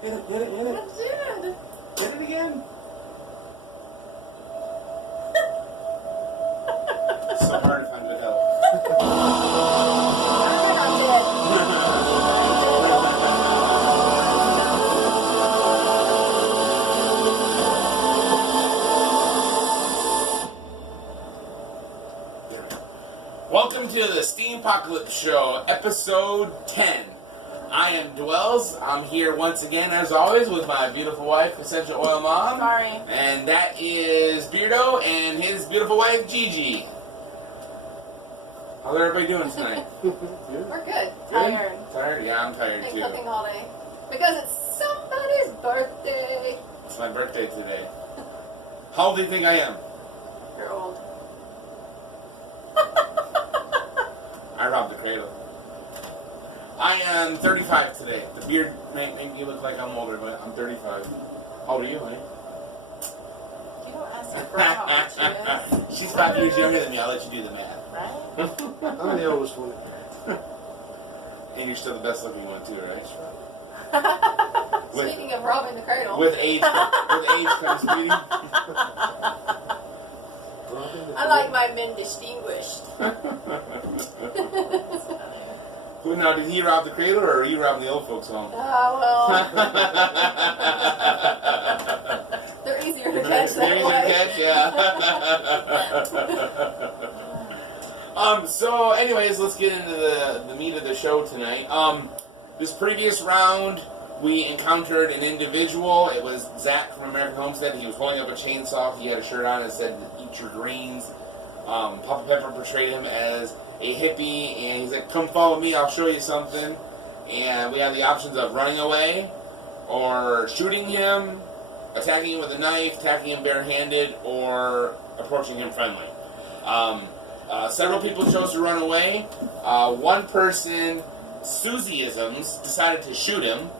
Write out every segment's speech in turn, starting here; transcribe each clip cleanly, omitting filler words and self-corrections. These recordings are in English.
Hit it, hit it, hit it. I did. Hit it again. So hard to find good help. Welcome to the Steem-Pocalypse Show, episode 10. I am Dwells. I'm here once again, as always, with my beautiful wife, Essential Oil Mom. Sorry. And that is Beardo and his beautiful wife, Gigi. How's everybody doing tonight? We're good. Tired. Tired? Yeah, I'm tired Been too. cooking all day. Because it's somebody's birthday. It's my birthday today. How old do you think I am? You're old. I robbed the cradle. I am 35 today. The beard make me look like I'm older, but I'm 35. How old are you, honey? You don't ask your girl how old she is. She's 5 years younger than me. I'll let you do the math. Right? I'm the oldest one. And you're still the best looking one too, right? Speaking of robbing the cradle. With age comes beauty. I like my men distinguished. Who now? Did he rob the cradle, or are you robbing the old folks' home? Well. They're easier to catch that way. They're easier to catch, yeah. So, anyways, let's get into the meat of the show tonight. This previous round, we encountered an individual. It was Zach from American Homestead. He was holding up a chainsaw. He had a shirt on that said, "Eat your greens." Papa Pepper portrayed him as a hippie, and he said, "Come follow me, I'll show you something." And we had the options of running away, or shooting him, attacking him with a knife, attacking him barehanded, or approaching him friendly. Several people chose to run away. One person, Susieisms, decided to shoot him,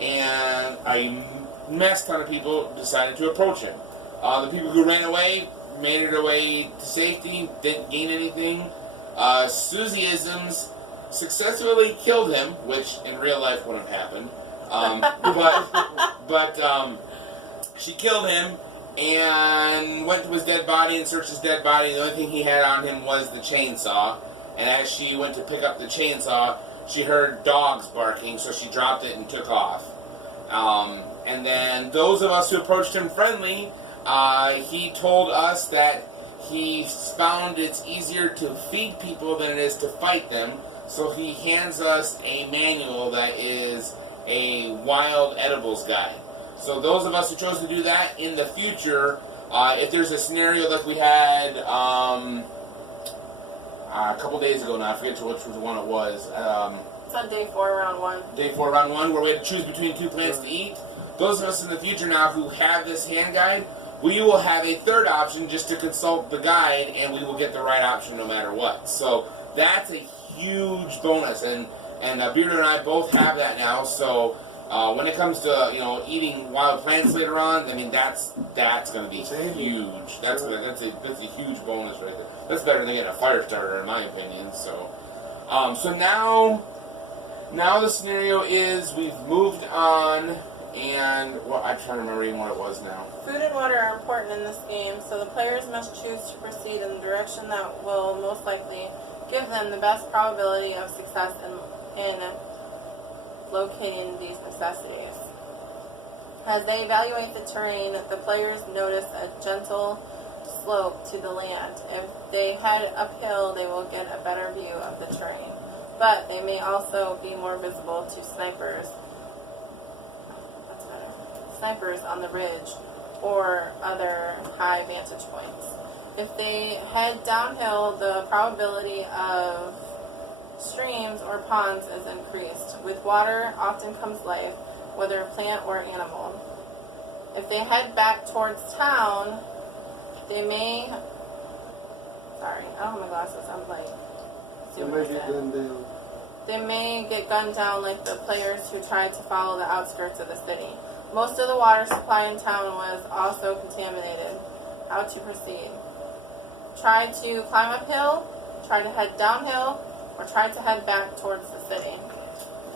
and a mess ton of people decided to approach him. The people who ran away made it away to safety, didn't gain anything. Susieisms successfully killed him, which in real life wouldn't have happened. But she killed him and went to his dead body and searched his dead body. The only thing he had on him was the chainsaw. And as she went to pick up the chainsaw, she heard dogs barking, so she dropped it and took off. And then those of us who approached him friendly, he told us that he found it's easier to feed people than it is to fight them. So he hands us a manual that is a wild edibles guide. So those of us who chose to do that in the future, if there's a scenario like we had a couple days ago now, I forget which one it was. It's on day 4, round 1. Day 4, round 1, where we had to choose between 2 plants to eat. Those of us in the future now who have this hand guide, we will have a third option just to consult the guide, and we will get the right option no matter what. So that's a huge bonus, and Beardo and I both have that now. So when it comes to eating wild plants later on, I mean that's going to be huge. That's a huge bonus right there. That's better than getting a fire starter, in my opinion. So now the scenario is we've moved on. And I'm trying to remember even what it was now. Food and water are important in this game, so the players must choose to proceed in the direction that will most likely give them the best probability of success in locating these necessities. As they evaluate the terrain, the players notice a gentle slope to the land. If they head uphill, they will get a better view of the terrain, but they may also be more visible to snipers on the ridge or other high vantage points. If they head downhill, the probability of streams or ponds is increased. With water often comes life, whether plant or animal. If they head back towards town, they may... Sorry, I don't have my glasses. I'm like... They may get gunned down. They may get gunned down like the players who tried to follow the outskirts of the city. Most of the water supply in town was also contaminated. How to proceed? Try to climb uphill, try to head downhill, or try to head back towards the city.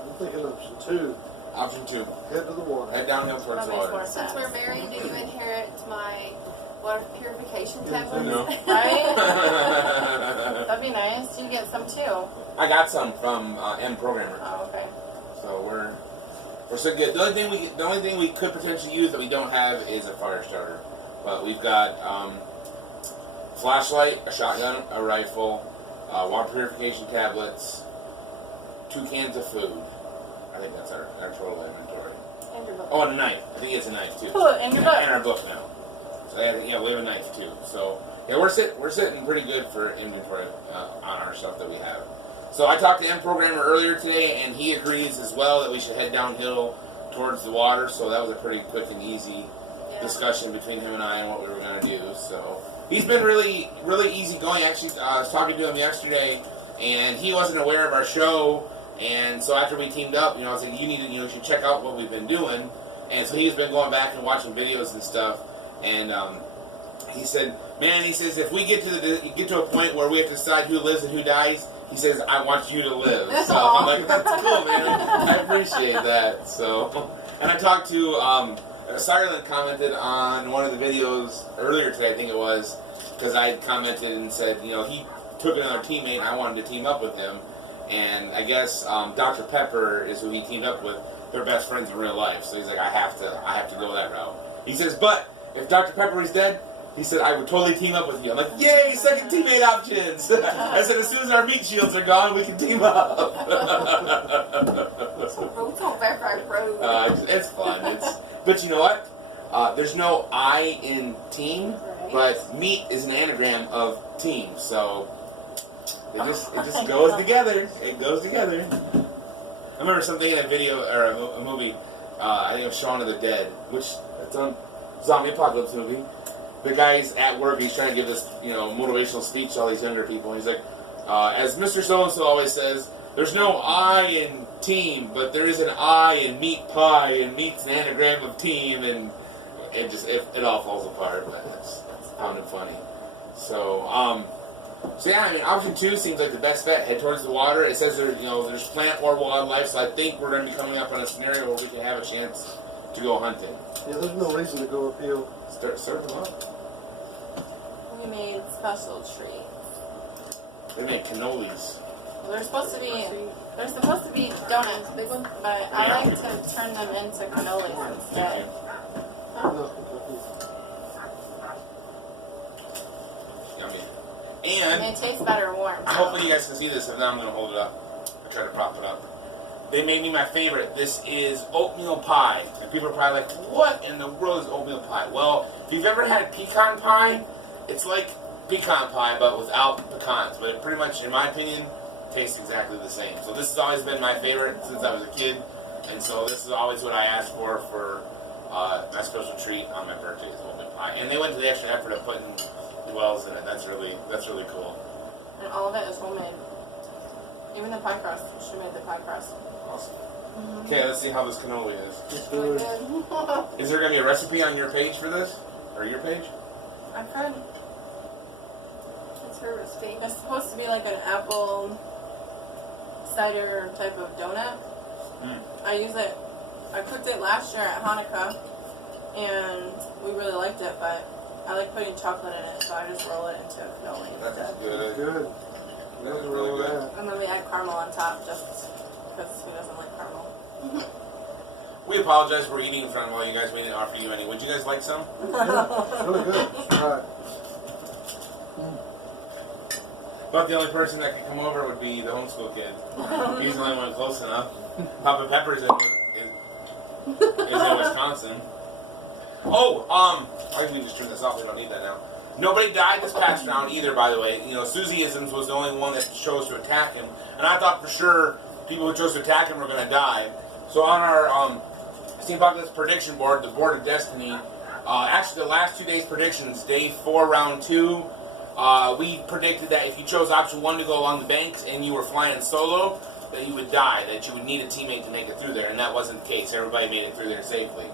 I'm thinking option 2. Option 2. Head to the water. Head downhill towards the water. Since we're married, do you inherit my water purification tablets? No. Right? That'd be nice. You get some too. I got some from M Programmer. Oh, okay. So we're so good. The only thing we could potentially use that we don't have is a fire starter. But we've got flashlight, a shotgun, a rifle, water purification tablets, 2 cans of food. I think that's our total inventory. And your book. Oh, and a knife. I think it's a knife too. Cool, and your book. And our book now. So yeah, we have a knife too. So yeah, we're sitting pretty good for inventory on our stuff that we have. So I talked to M Programmer earlier today, and he agrees as well that we should head downhill towards the water. So that was a pretty quick and easy discussion between him and I on what we were going to do. So he's been really, really easygoing. Actually, I was talking to him yesterday, and he wasn't aware of our show. And so after we teamed up, I was like, you should check out what we've been doing. And so he's been going back and watching videos and stuff. And he said, man, he says, if we get to a point where we have to decide who lives and who dies, he says, I want you to live. So I'm like, that's cool, man. I appreciate that. So, and I talked to, Sireland commented on one of the videos earlier today, I think it was, because I had commented and said, he took another teammate and I wanted to team up with him. And I guess Dr. Pepper is who he teamed up with. They're best friends in real life. So he's like, I have to go that route. He says, but if Dr. Pepper is dead, he said, I would totally team up with you. I'm like, yay, second teammate options. I said, as soon as our meat shields are gone, we can team up. It's fun. But you know what? There's no I in team, but meat is an anagram of team. So it just goes together. It goes together. I remember something in a video or a movie. I think it was Shaun of the Dead, which it's a zombie-apocalypse movie. The guy's at work, he's trying to give this, motivational speech to all these younger people. And he's like, as Mr. So-and-so always says, there's no I in team, but there is an I in meat pie, and meat's an anagram of team, and it all falls apart, but it's fun and funny. So yeah, option 2 seems like the best bet. Head towards the water. It says there's plant or wildlife, so I think we're going to be coming up on a scenario where we can have a chance to go hunting. Yeah, there's no reason to go uphill. Start serving up. We made special treats. They made cannolis. Well, they're supposed to be donuts, big ones, but I like to turn them into cannolis instead. Yummy. And they taste better warm. Hopefully you guys can see this. If not, I'm going to hold it up. I'll try to prop it up. They made me my favorite. This is oatmeal pie. And people are probably like, what in the world is oatmeal pie? Well, if you've ever had pecan pie, it's like pecan pie, but without pecans. But it pretty much, in my opinion, tastes exactly the same. So this has always been my favorite since I was a kid. And so this is always what I ask for my special treat on my birthday is oatmeal pie. And they went to the extra effort of putting wells in it. That's really cool. And all of it is homemade. Even the pie crust. She made the pie crust. Awesome. Okay, let's see how this cannoli is. It's good. Is there going to be a recipe on your page for this? Or your page? I could. It's her recipe. It's supposed to be like an apple cider type of donut. I cooked it last year at Hanukkah, and we really liked it, but I like putting chocolate in it, so I just roll it into a cannoli That's instead. good. Good. That's really good. And then we add caramel on top, just because who doesn't like caramel? We apologize for eating in front of all you guys. We didn't offer you any. Would you guys like some? It's really good. All right. But the only person that could come over would be the homeschool kid. He's the only one close enough. Papa Pepper's in Wisconsin. Oh, I can just turn this off. We don't need that now. Nobody died this past round either, by the way. Susie Isms was the only one that chose to attack him. And I thought for sure people who chose to attack him were going to die. So on our Steem-Pocalypse prediction board, the Board of Destiny, actually the last 2 days' predictions, day 4, round 2, we predicted that if you chose option 1 to go along the banks and you were flying solo, that you would die, that you would need a teammate to make it through there. And that wasn't the case. Everybody made it through there safely.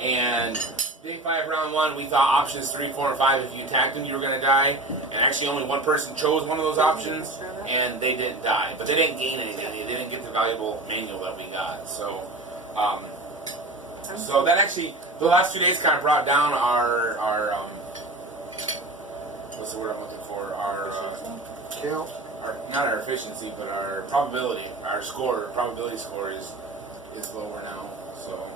And day 5, round 1, we thought options 3, 4, and 5, if you attacked them, you were going to die. And actually only one person chose one of those options, and they didn't die. But they didn't gain anything. They didn't get the valuable manual that we got. So So that actually, the last 2 days kind of brought down our what's the word I'm looking for? Count. Not our efficiency, but our probability, probability score is lower now. So,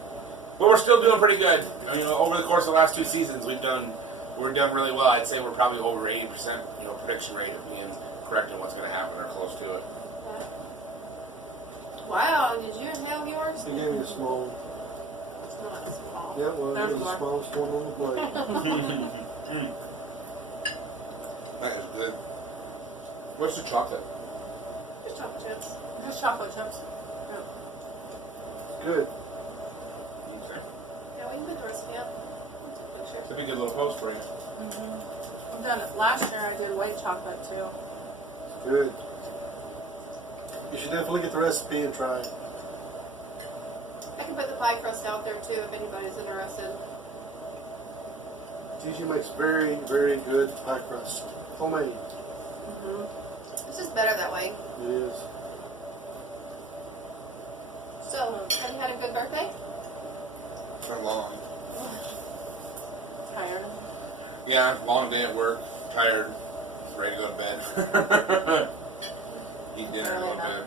but we're still doing pretty good. I mean, over the course of the last 2 seasons, we're done really well. I'd say we're probably over 80%, prediction rate of being correct in what's going to happen or close to it. Wow, did you have yours? They gave me a small. It's not small. Yeah, well, it was the There's smallest one on the plate. That is good. What's the chocolate? Just chocolate chips. Just chocolate chips. Good. Okay. Yeah, we can put the recipe up. Picture. That'd be a good little post for you. I've done it. Last year I did white chocolate too. Good. You should definitely get the recipe and try it. I can put the pie crust out there too if anybody's interested. It usually makes very, very good pie crust. Homemade. It's just better that way. It is. So, have you had a good birthday? For long. Tired. Yeah, long day at work, tired, ready to go to bed. Eat dinner and go to bed.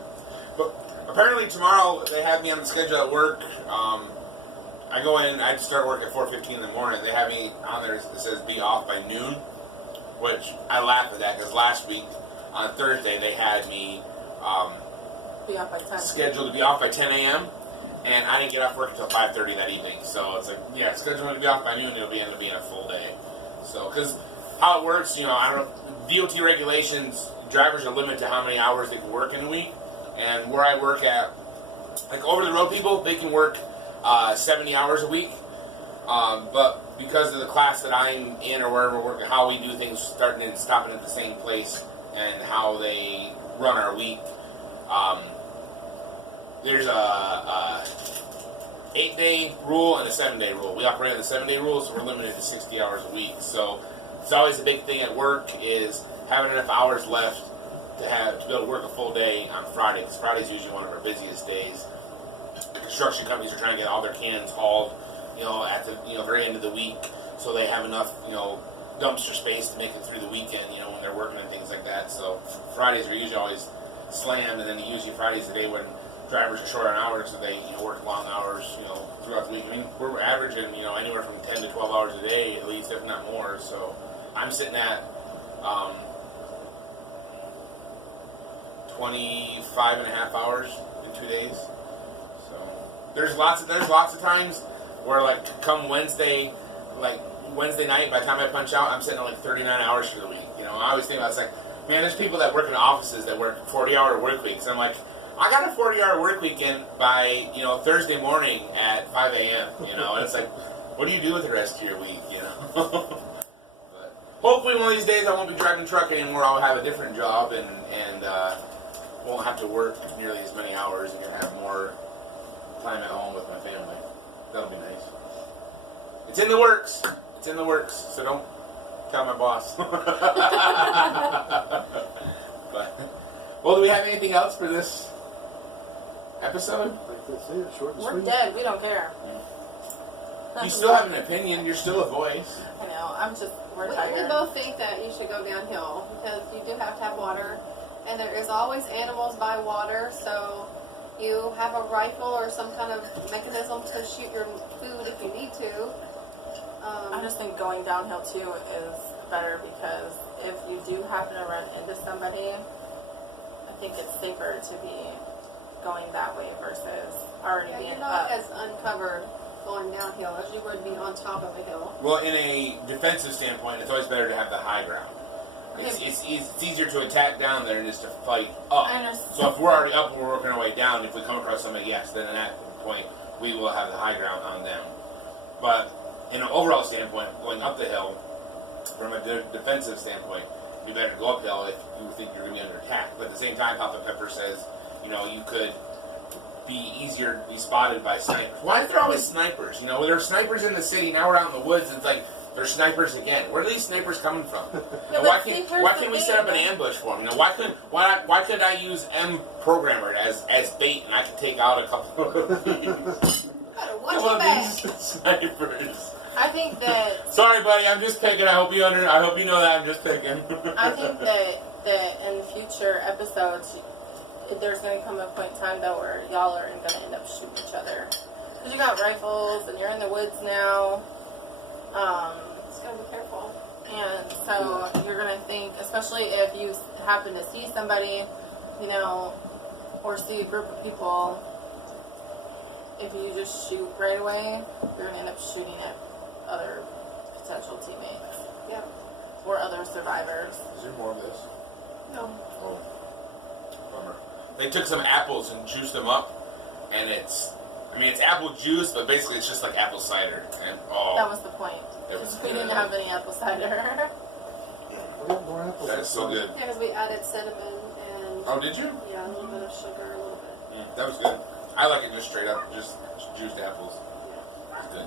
But apparently tomorrow they have me on the schedule at work. I go in, I start work at 4:15 in the morning. They have me on there that says be off by noon, which I laugh at that because last week on Thursday they had me Be up by 10. scheduled to be off by 10 a.m. and I didn't get off work until 5:30 that evening. So it's like, yeah, scheduled to be off by noon, it'll end up being a full day. So, because how it works, I don't know, DOT regulations, drivers are limited to how many hours they can work in a week. And where I work at, like over the road people, they can work 70 hours a week. But because of the class that I'm in or wherever we're working, how we do things, starting and stopping at the same place, and how they run our week, there's a 8-day rule and a 7-day rule. We operate on the 7-day rule, so we're limited to 60 hours a week. So it's always a big thing at work is having enough hours left to be able to work a full day on Friday, because Friday's usually one of our busiest days. The construction companies are trying to get all their cans hauled, at the very end of the week, so they have enough dumpster space to make it through the weekend, when they're working and things like that. So Fridays are usually always slammed, and then usually Friday's the day when drivers are short on hours, so they work long hours throughout the week. I mean, we're averaging anywhere from 10 to 12 hours a day at least, if not more. So I'm sitting at 25 and a half hours in 2 days. So there's lots of times where come Wednesday night, by the time I punch out, I'm sitting at 39 hours for the week. I always think about man, there's people that work in offices that work 40-hour work weeks. I'm like, I got a 40-hour work weekend by Thursday morning at 5 a.m. And it's like, what do you do with the rest of your week? But hopefully one of these days I won't be driving truck anymore. I'll have a different job and won't have to work nearly as many hours and have more time at home with my family. That'll be nice. It's in the works. So don't tell my boss. Well, do we have anything else for this episode? I think that's it. Short and We're sweet. dead. We don't care. You still have an opinion. You're still a voice. I know. We're We tired. both think that you should go downhill because you do have to have water, and there is always animals by water, so you have a rifle or some kind of mechanism to shoot your food if you need to. I just think going downhill too is better because if you do happen to run into somebody, I think it's safer to be going that way versus already Yeah, being you're not up. as uncovered going downhill as you would be on top of a hill. Well, in a defensive standpoint, it's always better to have the high ground. It's easier to attack down there than it is to fight up. I understand. So if we're already up and we're working our way down, if we come across somebody, yes, then at that point we will have the high ground on them. But in an overall standpoint, going up the hill, from a defensive standpoint, you better go uphill if you think you're going to be under attack. But at the same time, Papa Pepper says, you could be easier to be spotted by snipers. Why are there always snipers? There are snipers in the city. Now we're out in the woods. It's like They're snipers again. Where are these snipers coming from? Yeah, And why but see, can't here's why the can't we thing. set up an ambush for them? Now, why couldn't I use M programmer as bait and I could take out a couple of these, Better watch couple your of back. these snipers? I think that Sorry, buddy. I'm just picking. I hope you know that I'm just picking. I think that in future episodes, there's going to come a point in time though where y'all are going to end up shooting each other. Because you got rifles and you're in the woods now. Just gotta be careful. And so you're going to think, especially if you happen to see somebody, you know, or see a group of people, if you just shoot right away, you're going to end up shooting at other potential teammates. Yep. Or other survivors. Is there more of this? No. Oh, bummer. They took some apples and juiced them up, and it's apple juice, but basically it's just like apple cider. And That was the point. it was We didn't good. have any apple cider. We'll get more apples. That is so good. Yeah, because we added cinnamon and Oh, did you? yeah, a little bit of sugar, a little bit. That was good. I like it just straight up, just juiced apples. It's good.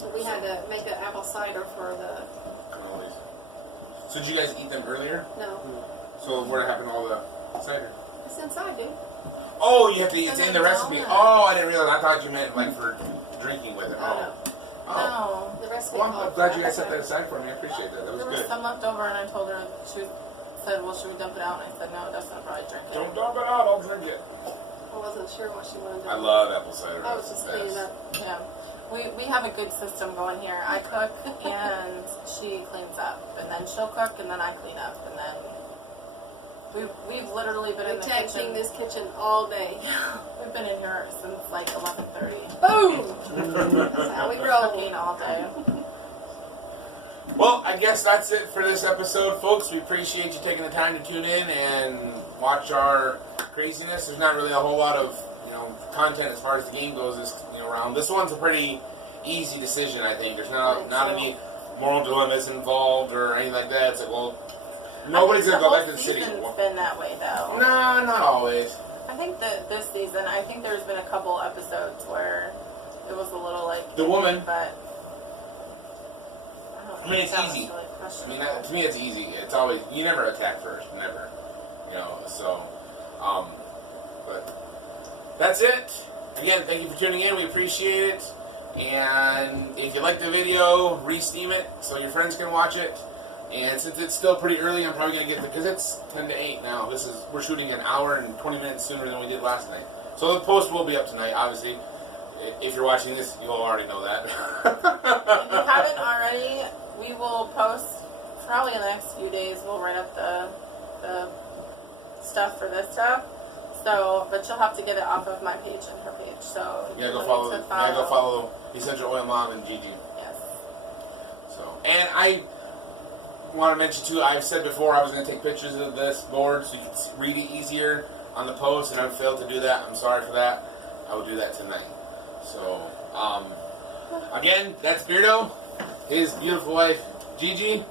But we had to make an apple cider for the Cannolis. So did you guys eat them earlier? no. So what happened to all the cider? It's inside, dude. Oh, you have to. It's And in then the recipe. walnut. Oh, I didn't realize. I thought you meant like for drinking with it. Oh, Oh. No. The recipe. Well, I'm called glad for you guys set apple that aside for me. I appreciate that. That was There was good. some left over, and I told her, she said, well, should we dump it out? And I said, no, Dustin will probably drink it. Don't dump it out. I'll drink it. I wasn't sure what she wanted to do. I love apple cider. I was just It's the cleaning best. up. Yeah. We have a good system going here. I cook, and she cleans up. And then she'll cook, and then I clean up. And then we've literally been in We're the tag kitchen. teaming this kitchen all day. We've been in here since like 11:30. Boom! That's how we roll. Cooking all day. Well, I guess that's it for this episode, folks. We appreciate you taking the time to tune in and watch our craziness. There's not really a whole lot of content as far as the game goes this round. This one's a pretty easy decision, I think. There's not any moral dilemmas involved or anything like that. It's like, well, nobody's gonna go back to the city. It's been that way though. No, not always. I think that this season, there's been a couple episodes where it was a little like The woman. but I mean, it's that was easy. really I questionable. mean, to me, it's easy. It's always you never attack first, never. So, but that's it. Again, thank you for tuning in. We appreciate it. And if you like the video, re-steam it so your friends can watch it. And since it's still pretty early, I'm probably gonna get because it's 10 to 8 now. We're shooting an hour and 20 minutes sooner than we did last night. So the post will be up tonight. Obviously, if you're watching this, you'll already know that. If you haven't already, we will post probably in the next few days. We'll write up the stuff for this stuff. So, but you'll have to get it off of my page and her page. So You gotta go you'll follow. need You to gotta go follow Essential Oil Mom and Gigi. Yes. So, and I want to mention too. I've said before I was going to take pictures of this board so you can read it easier on the post, and I've failed to do that. I'm sorry for that. I will do that tonight. So, again, that's Beardo, his beautiful wife Gigi,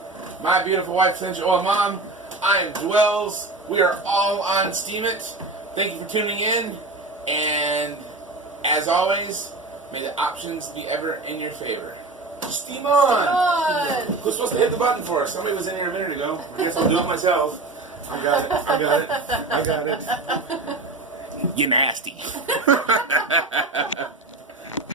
my beautiful wife Essential Oil Mom. I am Dwells. We are all on Steam It. Thank you for tuning in, and as always, may the options be ever in your favor. Steam on! Good. Who's supposed to hit the button for us? Somebody was in here a minute ago. I guess I'll do it myself. I got it. I got it. You nasty.